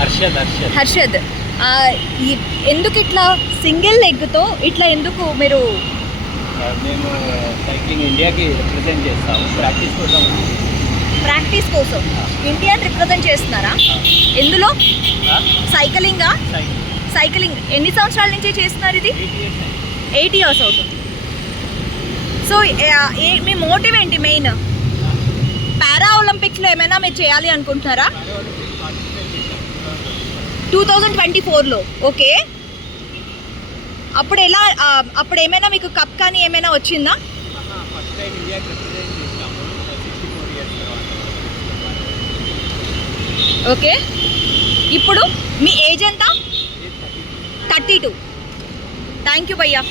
హర్షద్. ఎందుకు ఇట్లా సింగిల్ లెగ్తో ఇట్లా ఎందుకు మీరు? మేము సైక్లింగ్ ఇండియాకి రిప్రజెంట్ చేస్తాము, ప్రాక్టీస్ కోసం ఇండియాని రిప్రజెంట్ చేస్తున్నారా? ఎందులో? సైక్లింగ్ ఎన్ని సంవత్సరాల నుంచి చేస్తున్నారు ఇది? 8 years అవుతుంది. సో మీ మోటివ్ ఏంటి మెయిన్? పారా ఒలింపిక్స్లో ఏమైనా మీరు చేయాలి అనుకుంటున్నారా? 2024లో. ఓకే, అప్పుడు ఏమైనా మీకు కప్ కానీ ఏమైనా వచ్చిందా? ఓకే, ఇప్పుడు మీ ఏజ్ ఎంత? 32. థ్యాంక్ యూ భయ్యా.